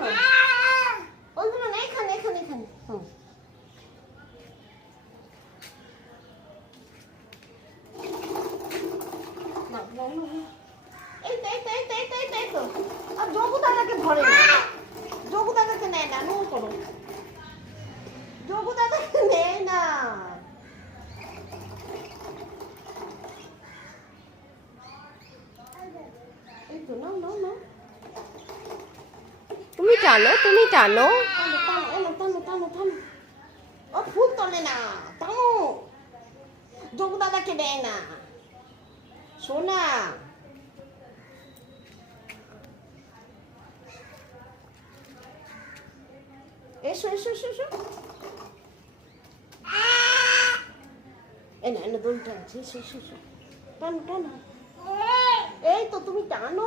কেন? ওইগুলো না, এখানে এখানে এখানে। এই তো এই তো এই তো এই তো এই তো এই তো। আর যোগু দাদাকে ধরে না, যোগু দাদাকে নেয় না, নুন করো। যোগু দাদাকে নেয় না। এই তো নাও নাও নাও। তুমি টানো, তুমি টানো। টানো টানো, এলো টানো টানো টানো। ও ফুল তোলে না, টানো। যোগু দাদাকে দেয় না, সোনা। এসো এসো এসো এসো। এনে এনে দড়িটা আছে, এসো এসো এসো। টানো টানো। এই তো তুমি টানো।